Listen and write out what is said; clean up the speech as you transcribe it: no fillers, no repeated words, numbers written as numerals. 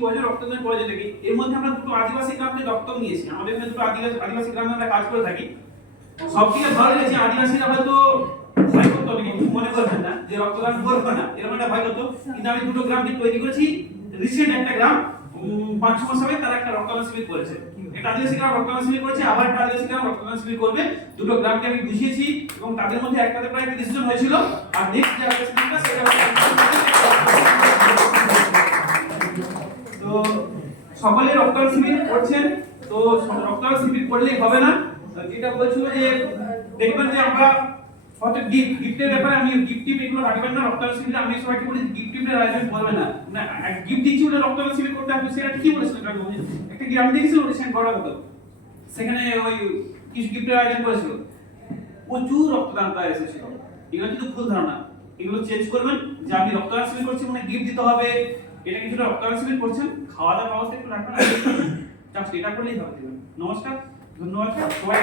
প্রয়োজন, রক্তদানের প্রয়োজন কি? এর মধ্যে আমরা দুটো আদিবাসী গ্রামে রক্ত নিয়েছি, আমাদের এখানে দুটো আদিবাসী গ্রামে আমরা কাজ করে থাকি। সবথেকে ভালো লেগেছে আদিবাসীরা হয়তো ভয় করতো, আমি কিছু মনে করবেন না যে রক্তদান করবো না এরকম একটা ভয় করতো, কিন্তু আমি দুটো গ্রামকে তৈরি করেছি। রিসেন্ট একটা গ্রাম 5-6 মাস আগে তারা একটা রক্তদান শিবির করেছে, একটা আদিবাসী গ্রাম রক্তদান শিবির করেছে, আবার একটা আদিবাসী গ্রাম রক্তদান শিবির করবে। দুটো গ্রামকে আমি বুঝিয়েছি এবং তাদের মধ্যে একটাতে প্রায় 30 জন হয়েছিল। আর নেক্সট যে আদিবাসী গ্রামটা সেটা তো সকলে রক্তদান শিবির করছেন। তো রক্তদান শিবির করলেই হবে না, যেটা বলছিল যে দেখবেন যে আমরা হয়তো গিফটের ব্যাপারে আমি গিফট টিপ এগুলো রাখবেন না রক্তদান শিবিরে। আমি সবাইকে বলি গিফট টিপের আয়োজন করবে না, না গিফট দিচ্ছি বলে রক্তদান শিবির করতে হবে সেটা কি বলেছিলেন? একটা গ্রাম দেখেছিল রিসেন্ট বড় কথা, সেখানে ওই কিছু গিফটের আয়োজন করেছিল, প্রচুর রক্তদাতা এসেছিল। এগুলো কিন্তু ভুল ধারণা, এগুলো চেঞ্জ করবেন যে আমি রক্তদান শিবির করছি মানে গিফট দিতে হবে, এটা কিছুটা রক্তদান শিবির করছেন, খাওয়া দাওয়ার ব্যবস্থা একটু রাখবেন, জাস্ট এটা করলেই হবে। নমস্কার, ধন্যবাদ সবাই।